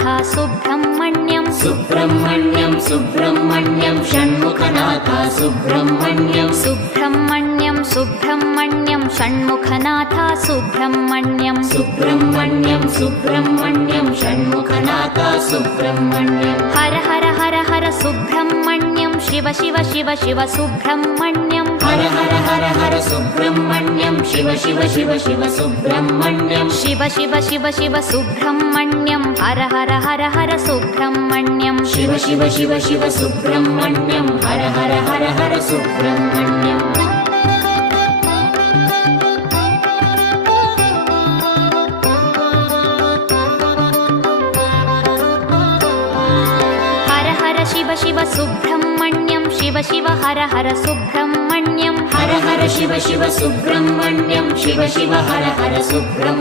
Shanmukhanath Subrahmanyam Subrahmanyam Subrahmanyam Shanmukhanath Subrahmanyam Subrahmanyam Subrahmanyam Shanmukhanath Subrahmanyam Subrahmanyam Subrahmanyam Shanmukhanath Subrahmanyam Har Har Har Har Subrahmanyam Shiva Shiva Shiva Shiva Subrahmanyam Har Har Har Har Subrahmanyam Shiva Shiva Shiva Shiva Subrahmanyam Shiva Shiva Shiva Shiva Subrahmanyam Har Har Har Har Subrahmanyam Shiva Shiva Shiva Shiva Subrahmanyam Har Har Har Har Subrahmanyam Har Har Shiva Shiva Subrahmanyam Shiva Shiva Har Har Subrahmanyam Har Har Shiva Shiva Subrahmanyam Shiva Shiva Har Har Subrahmanyam